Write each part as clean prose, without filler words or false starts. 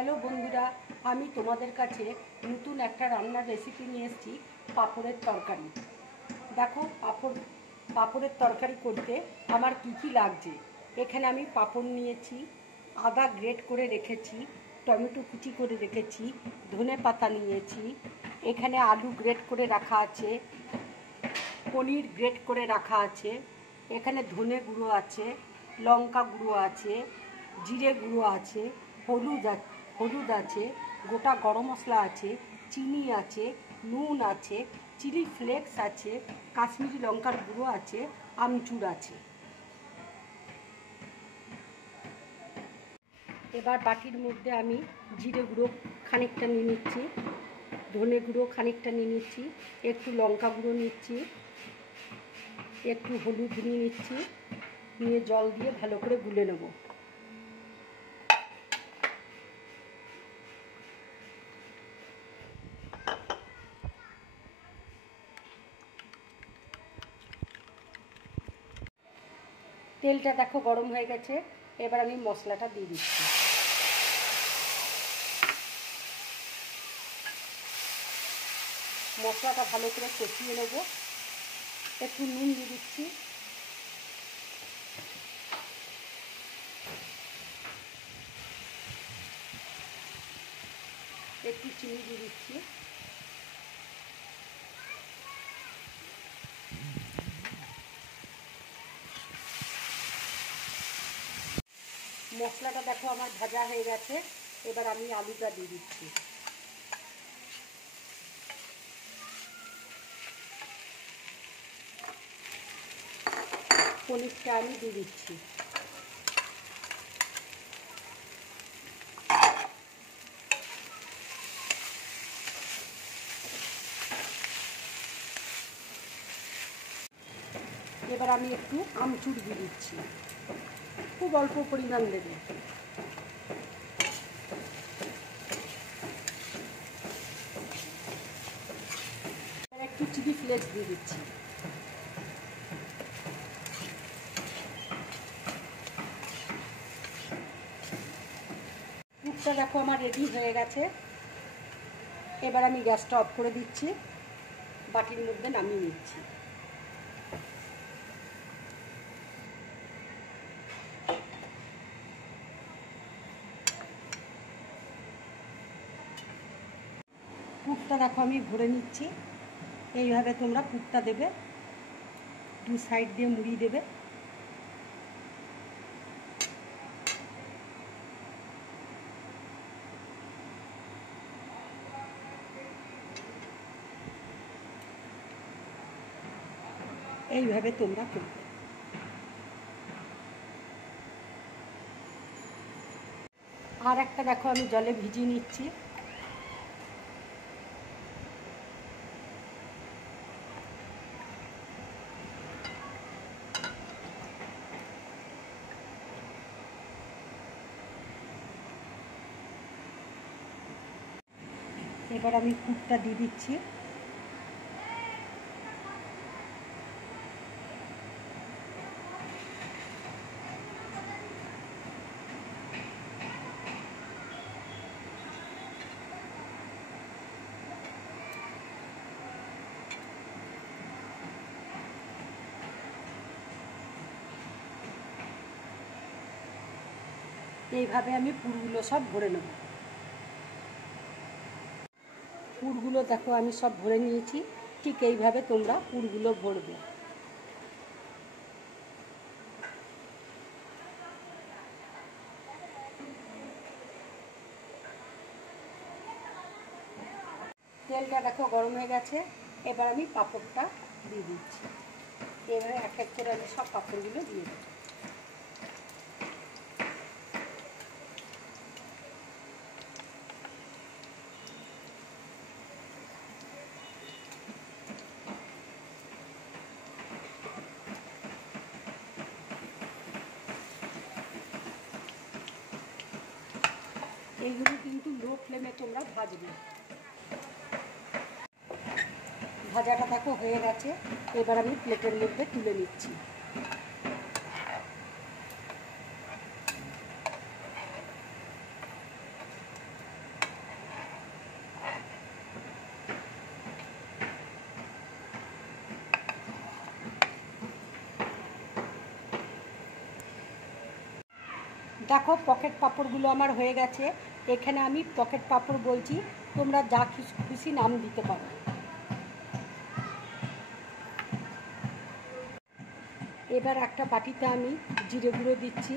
Hello বন্ধুরা, আমি তোমাদের কাছে নতুন একটা রান্নার রেসিপি নিয়ে এসেছি, পাঁপড়ের তরকারি। দেখো পাঁপড়ের তরকারি করতে আমার কি কি লাগছে। এখানে আমি পাঁপড় নিয়েছি, আদা গ্রেট করে রেখেছি, টমেটো কুচি করে রেখেছি, ধনে পাতা নিয়েছি, এখানে আলু গ্রেট করে রাখা আছে, পনির গ্রেট করে রাখা আছে, এখানে ধনে গুঁড়ো আছে, লঙ্কা গুঁড়ো আছে, জিরে গুঁড়ো আছে, হলুদ আছে, গোটা গরম মশলা আছে, চিনি আছে, নুন আছে, চিলি ফ্লেক্স আছে, কাশ্মীরি লঙ্কার গুঁড়ো আছে, আমচুর আছে। এবার বাটির মধ্যে আমি জিরে গুঁড়ো খানিকটা নিয়ে নিচ্ছি, ধনে গুঁড়ো খানিকটা নিয়ে নিচ্ছি, একটু লঙ্কা গুঁড়ো নিচ্ছি, একটু হলুদ নিয়ে নিচ্ছি, নিয়ে জল দিয়ে ভালো করে গুলে নেব। তেলটা দেখো গরম হয়ে গেছে, এবার আমি মশলাটা দিয়ে দিচ্ছি। মশলাটা ভালো করে কষিয়ে নেব। একটু নুন দিয়ে দিচ্ছি, একটু চিনি দিয়ে দিচ্ছি, মশলাটা দেখো আমার ভাজা হয়ে গেছে। এবার আমি আলুটা দিয়ে দিচ্ছি, পনিরটা আমি দিয়ে দিচ্ছি, এবার আমি একটু আমচুর দিয়ে দিচ্ছি, খুব অল্প পরিমাণ দেবে। একটু চিলি ফ্লেক্স দিয়ে দিচ্ছি। পুরটা দেখো আমার রেডি হয়ে গেছে। এবার আমি গ্যাসটা অফ করে দিচ্ছি, বাটির মধ্যে নামিয়ে নিচ্ছি। পুরটা দেখো আমি ভরে নিচ্ছি। এইভাবে তোমরা পুরটা দেবে, দু সাইড দিয়ে মুড়ি দেবে। এইভাবে তোমরা করবে। আর একটা দেখো আমি জলে ভিজিয়ে নিচ্ছি। এবার আমি পুরটা দিয়ে দিচ্ছি। এইভাবে আমি পুরগুলো সব ভরে নেব। পুরগুলো দেখো আমি সব ভরে নিয়েছি। ঠিক এইভাবে তোমরা পুরগুলো ভরবে। তেলটা দেখো গরম হয়ে গেছে। এবার আমি পাঁপড়টা দিয়ে দিচ্ছি। এবারে এক এক করে আমি সব পাঁপড়গুলো দিয়ে দেবো। এইগুলো কিন্তু লো ফ্লেমে তোমরা ভাজবে। ভাজাটা দেখো হয়ে গেছে। এবার আমি প্লেটের মধ্যে তুলে নিচ্ছি। দেখো পকেট পাঁপড়গুলো আমার হয়ে গেছে। এখানে আমি পকেট পাঁপড় বলছি, তোমরা যা খুশি নাম দিতে পারো। এবার একটা বাটিতে আমি জিরে গুঁড়ো দিচ্ছি,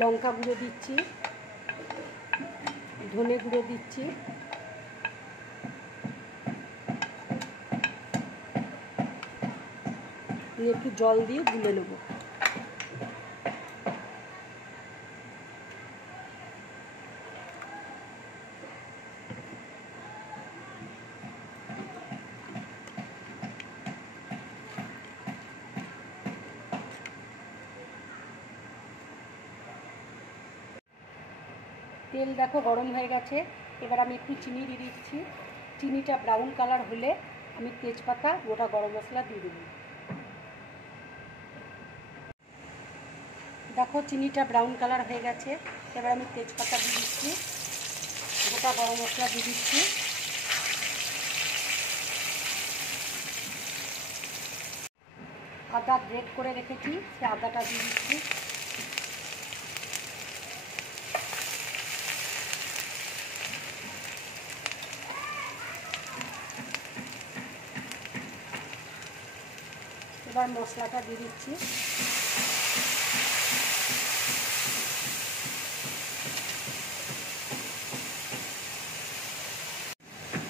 লঙ্কা গুঁড়ো দিচ্ছি, ধনে গুঁড়ো দিচ্ছি, একটু জল দিয়ে গুলে নেব। তেল দেখো গরম হয়ে গেছে। এবার আমি একটু চিনি দিয়ে দিচ্ছি। চিনিটা ব্রাউন কালার হলে আমি তেজপাতা, গোটা গরম মশলা দিয়ে দেবো। দেখো চিনিটা ব্রাউন কালার হয়ে গেছে। এবার আমি তেজপাতা দিয়ে দিচ্ছি, গোটা গরম মশলা দিয়ে দিচ্ছি। আদা গ্রেট করে রেখেছি, সে আদাটা দিয়ে দিচ্ছি। এবার মশলাটা দিয়ে দিচ্ছি।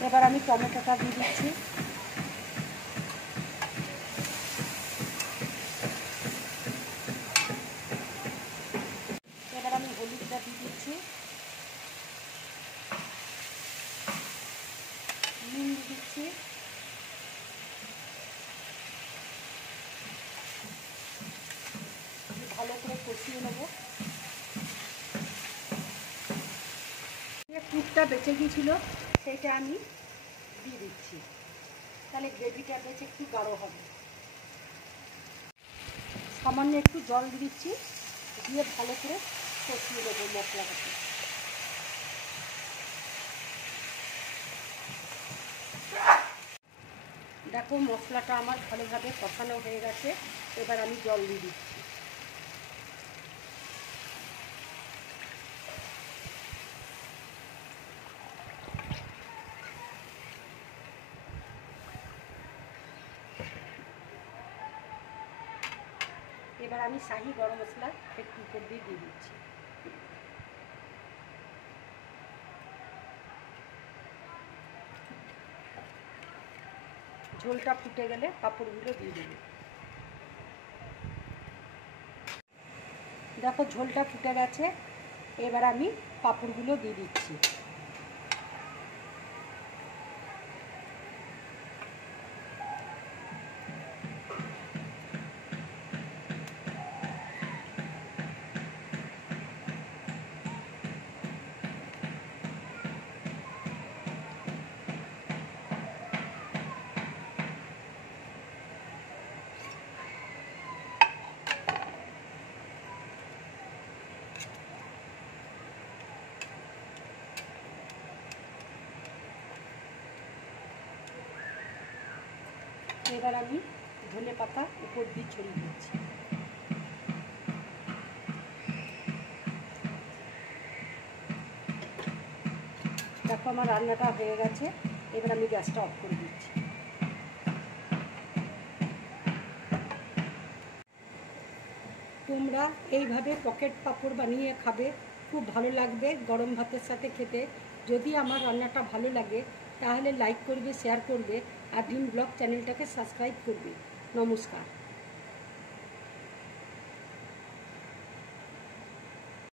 এবার আমি টমেটোটা দিয়ে দিচ্ছি। এবার আমি হলুদটা দিয়ে দিচ্ছি, নুন দিয়ে দিচ্ছি, ভালো করে কষিয়ে নেব। পুরটা বেঁচে গিয়েছিল, সেইটা আমি দিয়ে দিচ্ছি, তাহলে গ্রেভিটা বেঁচে একটু গাঢ় হবে। সামান্য একটু জল দিয়ে দিচ্ছি, দিয়ে ভালো করে কষিয়ে নেবো মশলাটাকে। দেখো মশলাটা আমার ভালোভাবে কষানো হয়ে গেছে। এবার আমি জল দিয়ে দিচ্ছি। এবার আমি শাহি গরম মশলা একটু উপর দিয়ে দিচ্ছি। ঝোলটা ফুটে গেলে পাঁপড়গুলো দিয়ে দেবো। দেখো ঝোলটা ফুটে গেছে। এবার আমি পাঁপড়গুলো দিয়ে দিচ্ছি। এবার আমি ধনে পাতা উপর দিয়ে ছড়িয়ে দিচ্ছি। দেখো আমার রান্নাটা হয়ে গেছে। এবার আমি গ্যাসটা অফ করে দিচ্ছি। তোমরা এইভাবে পকেট পাঁপড় বানিয়ে খাবে, খুব ভালো লাগবে গরম ভাতের সাথে খেতে। যদি আমার রান্নাটা ভালো লাগে তাহলে লাইক করবে, শেয়ার করবে আর ড্রিম ব্লগ চ্যানেলটাকে সাবস্ক্রাইব করবে। নমস্কার।